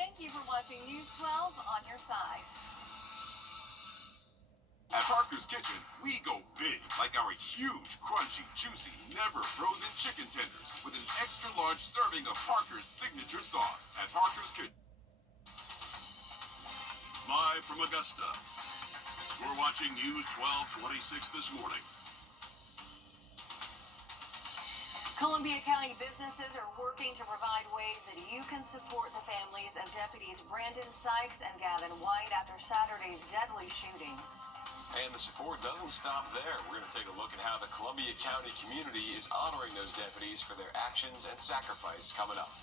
Thank you for watching News 12 on your side. At Parker's Kitchen, we go big, like our huge, crunchy, juicy, never frozen chicken tenders with an extra large serving of Parker's signature sauce. At Parker's Kitchen. Live from Augusta, you're watching News 1226 this morning. Columbia County businesses are working to provide ways that you can support the families of deputies Brandon Sykes and Gavin White after Saturday's deadly shooting. And the support doesn't stop there. We're going to take a look at how the Columbia County community is honoring those deputies for their actions and sacrifice coming up.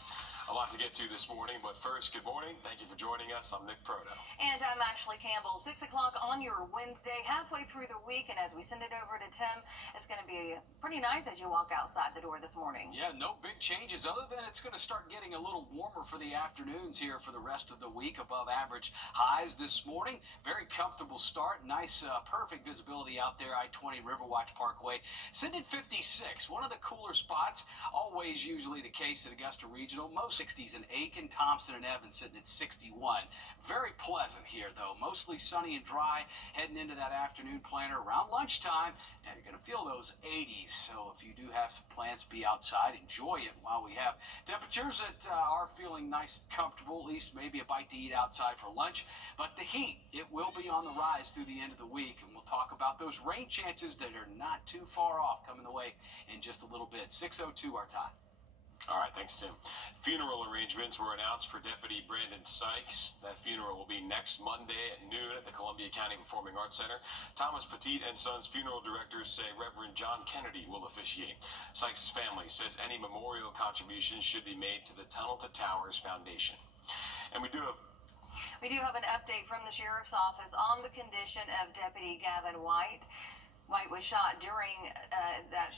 A lot to get to this morning, but first, good morning. Thank you for joining us. I'm Nick Proto. And I'm Ashley Campbell. 6 o'clock on your Wednesday, halfway through the week. And as we send it over to Tim, it's going to be pretty nice as you walk outside the door this morning. Yeah, no big changes other than it's going to start getting a little warmer for the afternoons here for the rest of the week. Above average highs this morning. Very comfortable start. Nice, perfect visibility out there. I-20 Riverwatch Parkway. Sitting at 56. One of the cooler spots. Always usually the case at Augusta Regional. Most 60s in Aiken, Thompson, and Evans sitting at 61. Very pleasant here, though. Mostly sunny and dry heading into that afternoon planter around lunchtime. Now you're going to feel those 80s, so if you do have some plans to be outside, enjoy it while we have temperatures that are feeling nice and comfortable, at least maybe a bite to eat outside for lunch. But the heat, it will be on the rise through the end of the week, and we'll talk about those rain chances that are not too far off coming the way in just a little bit. 6:02 our time. All right, thanks, Tim. Funeral arrangements were announced for Deputy Brandon Sykes. That funeral will be next Monday at noon at the Columbia County Performing Arts Center. Thomas Petit and Sons funeral directors say Reverend John Kennedy will officiate. Sykes' family says any memorial contributions should be made to the Tunnel to Towers Foundation. And we do have an update from the sheriff's office on the condition of Deputy Gavin White. White was shot during that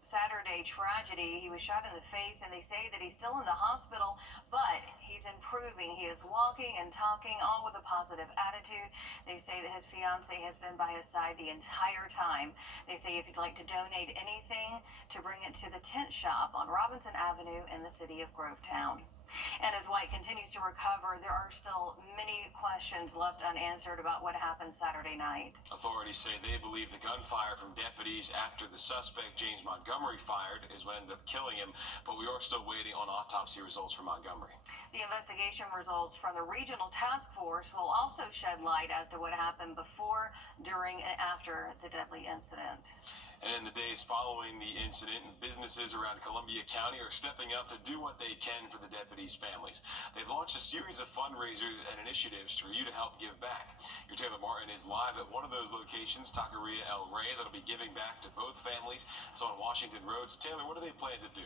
Saturday tragedy. He was shot in the face, and they say that he's still in the hospital, but he's improving. He is walking and talking, all with a positive attitude. They say that his fiance has been by his side the entire time. They say if you'd like to donate anything, to bring it to the tent shop on Robinson Avenue in the city of Grovetown. And as White continues to recover, there are still many questions left unanswered about what happened Saturday night. Authorities say they believe the gunfire from deputies after the suspect, James Montgomery, fired is what ended up killing him, but we are still waiting on autopsy results from Montgomery. The investigation results from the regional task force will also shed light as to what happened before, during, and after the deadly incident. And in the days following the incident, businesses around Columbia County are stepping up to do what they can for the deputies' families. They've launched a series of fundraisers and initiatives for you to help give back. Your Taylor Martin is live at one of those locations, Taqueria El Rey, that'll be giving back to both families. It's on Washington Road. So Taylor, what do they plan to do?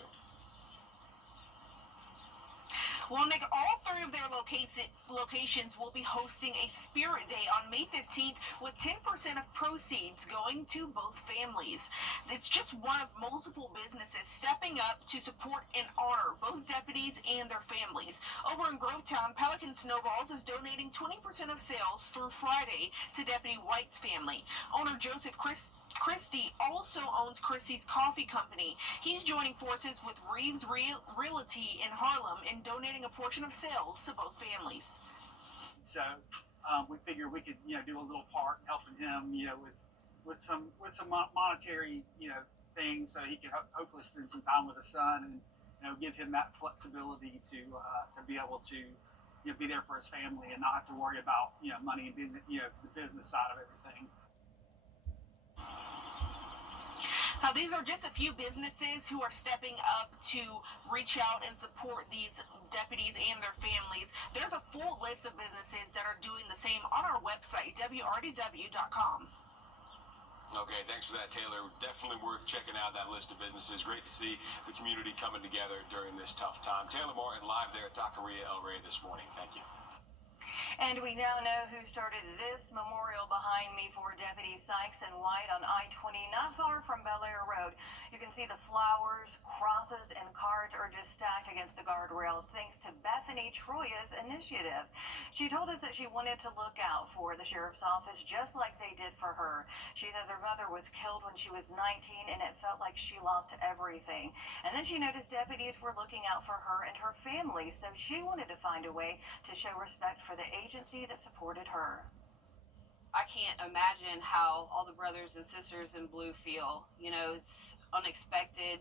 Well, Nick, all three of their locations will be hosting a Spirit Day on May 15th with 10% of proceeds going to both families. It's just one of multiple businesses stepping up to support and honor both deputies and their families. Over in Grovetown, Pelican Snowballs is donating 20% of sales through Friday to Deputy White's family. Owner Joseph Christie also owns Christie's Coffee Company. He's joining forces with Reeves Realty in Harlem and donating a portion of sales to both families. So we figured we could, do a little part helping him, with some monetary, things, so he could hopefully spend some time with his son and, give him that flexibility to be able to, be there for his family and not have to worry about, money and being, the business side of everything. Now, these are just a few businesses who are stepping up to reach out and support these deputies and their families. There's a full list of businesses that are doing the same on our website, wrdw.com. Okay, thanks for that, Taylor. Definitely worth checking out that list of businesses. Great to see the community coming together during this tough time. Taylor Martin live there at Taqueria El Rey this morning. Thank you. And we now know who started this memorial behind me for Deputy Sykes and White on I-20, not far from Bel Air Road. You can see the flowers, crosses, and cards are just stacked against the guardrails thanks to Bethany Troya's initiative. She told us that she wanted to look out for the sheriff's office just like they did for her. She says her mother was killed when she was 19 and it felt like she lost everything. And then she noticed deputies were looking out for her and her family, so she wanted to find a way to show respect for the agency that supported her. I can't imagine how all the brothers and sisters in blue feel. You know, it's unexpected,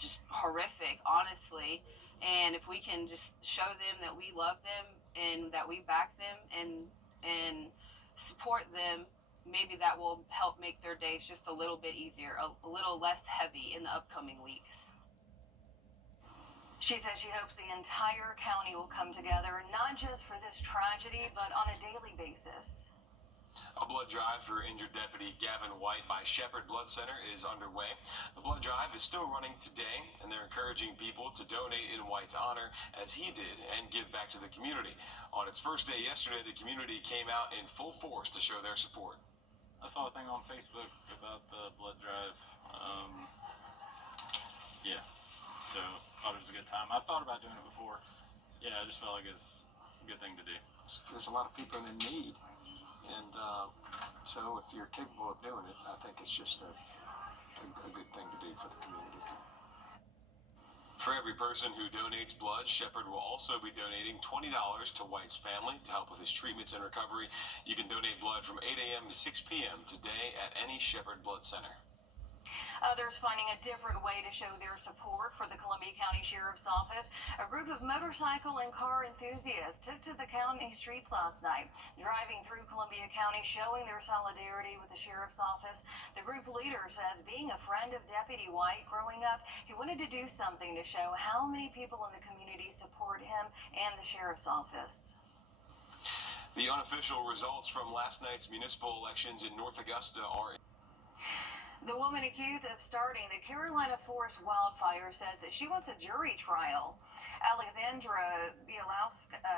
just horrific, honestly. And if we can just show them that we love them and that we back them and support them, maybe that will help make their days just a little bit easier, a little less heavy in the upcoming weeks. She says she hopes the entire county will come together, not just for this tragedy, but on a daily basis. A blood drive for injured Deputy Gavin White by Shepherd Blood Center is underway. The blood drive is still running today, and they're encouraging people to donate in White's honor, as he did, and give back to the community. On its first day yesterday, the community came out in full force to show their support. I saw a thing on Facebook about the blood drive. Yeah, so thought it was a good time. I've thought about doing it before. Yeah, I just felt like it's a good thing to do. There's a lot of people in need, and so if you're capable of doing it, I think it's just a good thing to do for the community. For every person who donates blood, Shepherd will also be donating $20 to White's family to help with his treatments and recovery. You can donate blood from 8 a.m. to 6 p.m. today at any Shepherd Blood Center. Others finding a different way to show their support for the Columbia County Sheriff's Office. A group of motorcycle and car enthusiasts took to the county streets last night, driving through Columbia County, showing their solidarity with the Sheriff's Office. The group leader says being a friend of Deputy White growing up, he wanted to do something to show how many people in the community support him and the Sheriff's Office. The unofficial results from last night's municipal elections in North Augusta are... The woman accused of starting the Carolina Forest wildfire says that she wants a jury trial. Alexandra Bialauso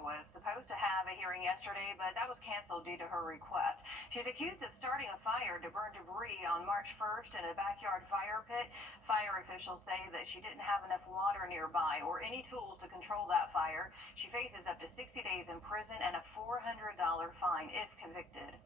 was supposed to have a hearing yesterday, but that was canceled due to her request. She's accused of starting a fire to burn debris on March 1st in a backyard fire pit. Fire officials say that she didn't have enough water nearby or any tools to control that fire. She faces up to 60 days in prison and a $400 fine if convicted.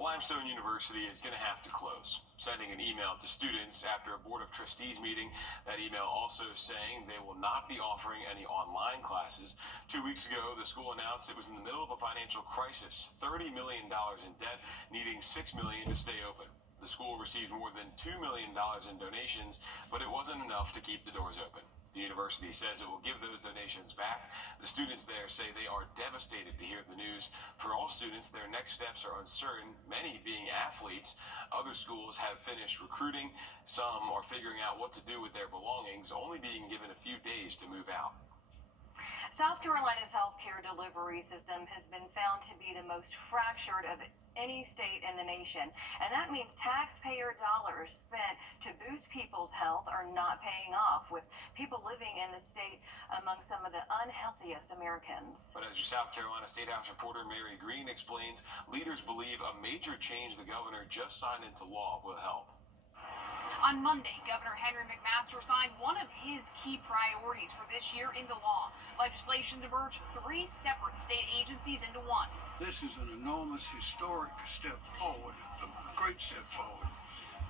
Limestone University is going to have to close, sending an email to students after a Board of Trustees meeting. That email also saying they will not be offering any online classes. 2 weeks ago, the school announced it was in the middle of a financial crisis, $30 million in debt, needing $6 million to stay open. The school received more than $2 million in donations, but it wasn't enough to keep the doors open. The university says it will give those donations back. The students there say they are devastated to hear the news. For all students, their next steps are uncertain, many being athletes. Other schools have finished recruiting. Some are figuring out what to do with their belongings, only being given a few days to move out. South Carolina's healthcare delivery system has been found to be the most fractured of any state in the nation, and that means taxpayer dollars spent to boost people's health are not paying off, with people living in the state among some of the unhealthiest Americans. But as your South Carolina State House reporter Mary Green explains, leaders believe a major change the governor just signed into law will help. On Monday, Governor Henry McMaster signed one of his key priorities for this year into law, legislation to merge 3 separate state agencies into one. This is an enormous historic step forward, a great step forward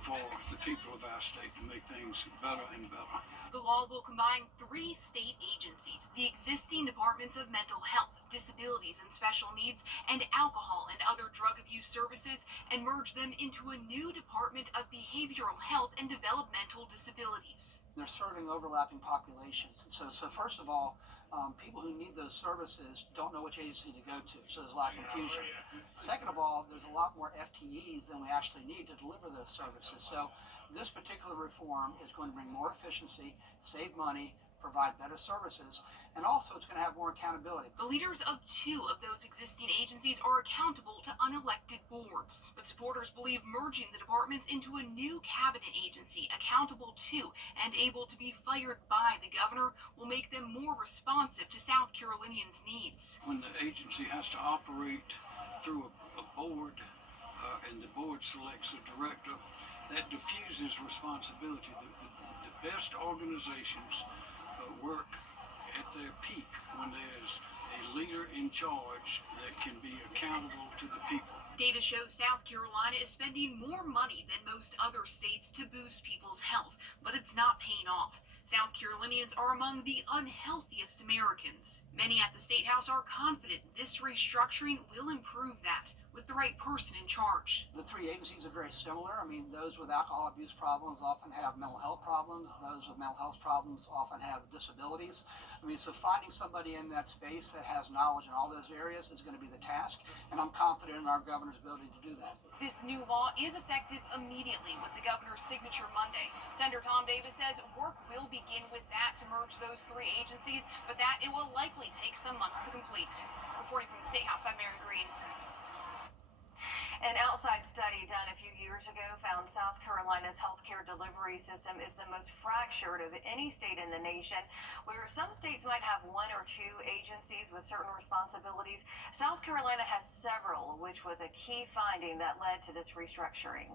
for the people of our state to make things better and better. The law will combine 3 state agencies, the existing departments of mental health, disabilities and special needs, and alcohol and other drug abuse services, and merge them into a new department of behavioral health and developmental disabilities. They're serving overlapping populations. So first of all, people who need those services don't know which agency to go to, so there's a lot of confusion. Second of all, there's a lot more FTEs than we actually need to deliver those services. So this particular reform is going to bring more efficiency, save money, provide better services, and also it's going to have more accountability. The leaders of 2 of those existing agencies are accountable to unelected boards, but supporters believe merging the departments into a new cabinet agency accountable to and able to be fired by the governor will make them more responsive to South Carolinians' needs. When the agency has to operate through a board and the board selects a director, that diffuses responsibility. The best organizations work at their peak when there's a leader in charge that can be accountable to the people. Data shows South Carolina is spending more money than most other states to boost people's health, but it's not paying off. South Carolinians are among the unhealthiest Americans. Many at the State House are confident this restructuring will improve that with the right person in charge. The 3 agencies are very similar. I mean, those with alcohol abuse problems often have mental health problems. Those with mental health problems often have disabilities. I mean, so finding somebody in that space that has knowledge in all those areas is going to be the task, and I'm confident in our governor's ability to do that. This new law is effective immediately with the governor's signature Monday. Senator Tom Davis says work will begin with that to merge those 3 agencies, but that it will likely take some months to complete. Reporting from the State House, I'm Mary Green. An outside study done a few years ago found South Carolina's healthcare delivery system is the most fractured of any state in the nation. Where some states might have 1 or 2 agencies with certain responsibilities, South Carolina has several, which was a key finding that led to this restructuring.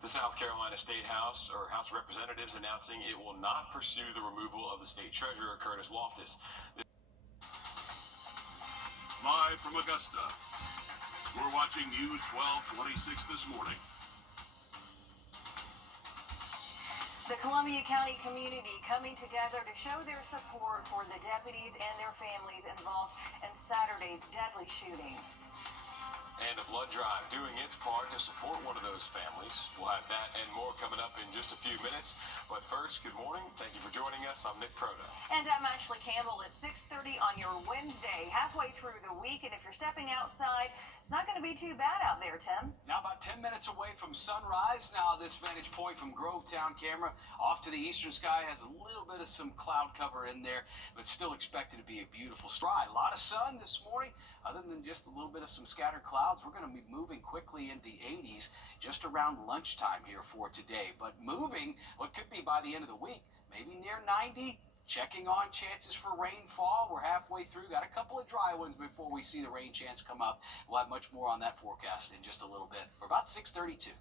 The South Carolina State House, or House of Representatives, announcing it will not pursue the removal of the state treasurer, Curtis Loftus. Live from Augusta, we're watching News 1226 this morning. The Columbia County community coming together to show their support for the deputies and their families involved in Saturday's deadly shooting. And a blood drive doing its part to support one of those families. We'll have that and more coming up in just a few minutes. But first, good morning. Thank you for joining us. I'm Nick Proto. And I'm Ashley Campbell at 6:30 on your Wednesday, halfway through the week. And if you're stepping outside, it's not going to be too bad out there, Tim. Now about 10 minutes away from sunrise. Now this vantage point from Grovetown camera off to the eastern sky has a little bit of some cloud cover in there, but still expected to be a beautiful stride. A lot of sun this morning, other than just a little bit of some scattered clouds. We're going to be moving quickly into the 80s just around lunchtime here for today. But moving, what could be by the end of the week, maybe near 90. Checking on chances for rainfall. We're halfway through. Got a couple of dry ones before we see the rain chance come up. We'll have much more on that forecast in just a little bit. We're about 6:32.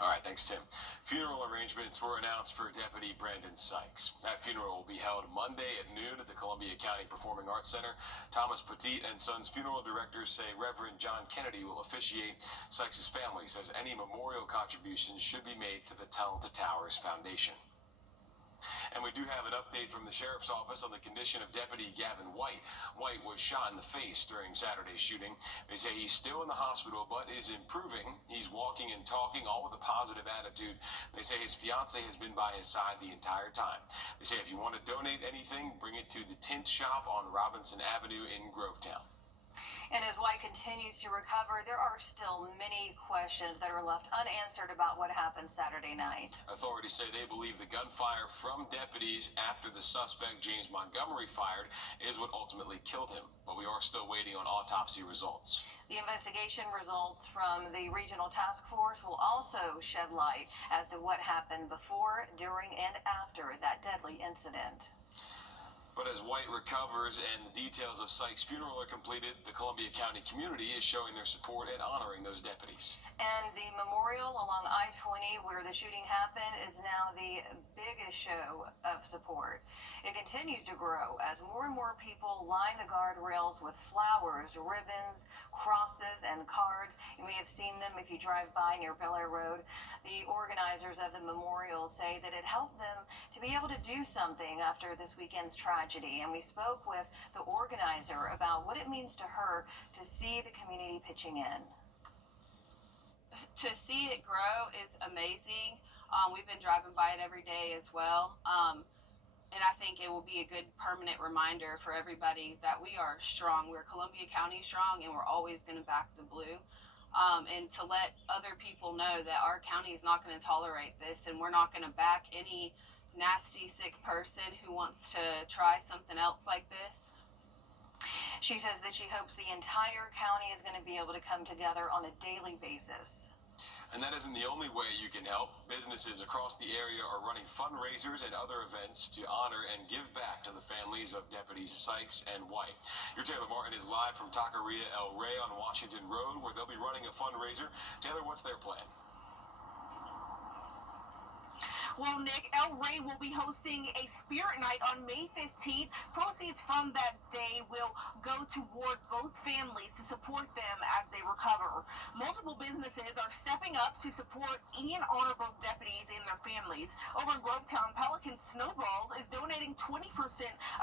All right, thanks, Tim. Funeral arrangements were announced for Deputy Brandon Sykes. That funeral will be held Monday at noon at the Columbia County Performing Arts Center. Thomas Petit and Sons funeral directors say Reverend John Kennedy will officiate. Sykes' family says any memorial contributions should be made to the Talented Towers Foundation. And we do have an update from the Sheriff's Office on the condition of Deputy Gavin White. White was shot in the face during Saturday's shooting. They say he's still in the hospital, but is improving. He's walking and talking, all with a positive attitude. They say his fiance has been by his side the entire time. They say if you want to donate anything, bring it to the Tint Shop on Robinson Avenue in Grovetown. And as White continues to recover, there are still many questions that are left unanswered about what happened Saturday night. Authorities say they believe the gunfire from deputies after the suspect, James Montgomery, fired is what ultimately killed him. But we are still waiting on autopsy results. The investigation results from the regional task force will also shed light as to what happened before, during, and after that deadly incident. But as White recovers and the details of Sykes' funeral are completed, the Columbia County community is showing their support and honoring those deputies. And the memorial along I-20 where the shooting happened is now the biggest show of support. It continues to grow as more and more people line the guardrails with flowers, ribbons, crosses, and cards. You may have seen them if you drive by near Bel Air Road. The organizers of the memorial say that it helped them to be able to do something after this weekend's tragedy. And we spoke with the organizer about what it means to her to see the community pitching in. To see it grow is amazing. We've been driving by it every day as well. And I think it will be a good permanent reminder for everybody that we are strong. We're Columbia County strong, and we're always going to back the blue. And to let other people know that our county is not going to tolerate this, and we're not going to back any nasty, sick person who wants to try something else like this. She says that she hopes the entire county is going to be able to come together on a daily basis. And that isn't the only way you can help. Businesses across the area are running fundraisers and other events to honor and give back to the families of Deputies Sykes and White. Your Taylor Martin is live from Taqueria El Rey on Washington Road, where they'll be running a fundraiser. Taylor, what's their plan? Well, Nick, El Rey will be hosting a spirit night on May 15th. Proceeds from that day will go toward both families to support them as they recover. Multiple businesses are stepping up to support and honor both deputies and their families. Over in Grovetown, Pelican Snowballs is donating 20%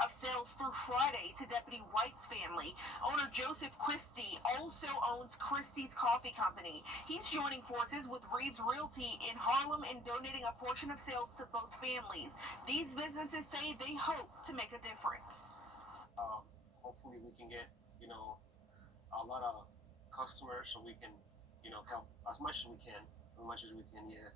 of sales through Friday to Deputy White's family. Owner Joseph Christie also owns Christie's Coffee Company. He's joining forces with Reed's Realty in Harlem and donating a portion of sales to both families. These businesses say they hope to make a difference. Hopefully we can get, a lot of customers so we can, help as much as we can, yeah.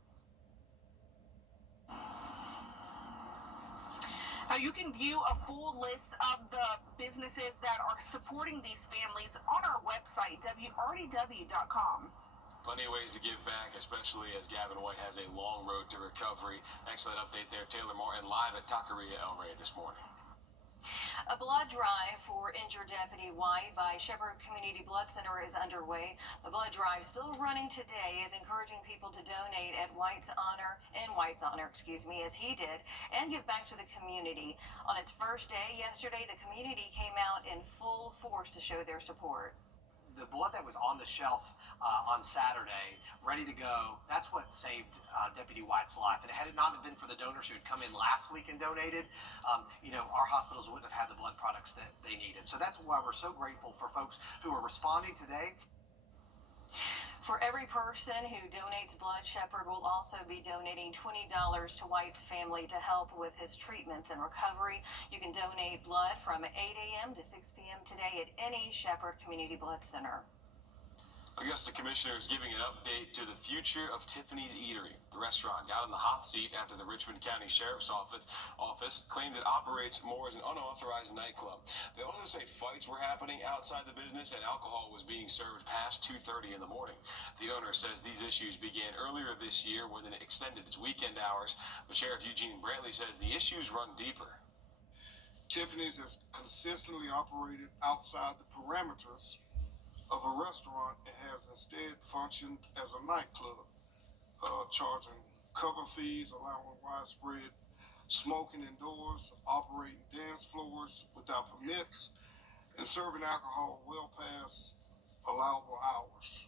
Now you can view a full list of the businesses that are supporting these families on our website, wrdw.com. Plenty of ways to give back, especially as Gavin White has a long road to recovery. Thanks for that update there, Taylor Martin, live at Taqueria El Rey this morning. A blood drive for injured Deputy White by Shepherd Community Blood Center is underway. The blood drive, still running today, is encouraging people to donate in White's honor, as he did, and give back to the community. On its first day yesterday, the community came out in full force to show their support. The blood that was on the shelf on Saturday, ready to go, that's what saved Deputy White's life. And had it not been for the donors who had come in last week and donated, our hospitals wouldn't have had the blood products that they needed. So that's why we're so grateful for folks who are responding today. For every person who donates blood, Shepherd will also be donating $20 to White's family to help with his treatments and recovery. You can donate blood from 8 a.m. to 6 p.m. today at any Shepherd Community Blood Center. Augusta Commissioner is giving an update to the future of Tiffany's Eatery. The restaurant got in the hot seat after the Richmond County Sheriff's Office claimed it operates more as an unauthorized nightclub. They also say fights were happening outside the business and alcohol was being served past 2:30 in the morning. The owner says these issues began earlier this year when it extended its weekend hours, but Sheriff Eugene Brantley says the issues run deeper. Tiffany's has consistently operated outside the parameters of a restaurant and has instead functioned as a nightclub, charging cover fees, allowing widespread smoking indoors, operating dance floors without permits, and serving alcohol well past allowable hours.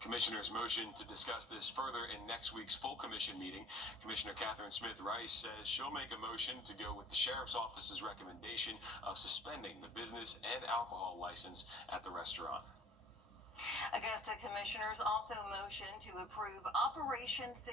Commissioner's motion to discuss this further in next week's full commission meeting. Commissioner Catherine Smith Rice says she'll make a motion to go with the Sheriff's Office's recommendation of suspending the business and alcohol license at the restaurant. Augusta commissioners also motioned to approve Operation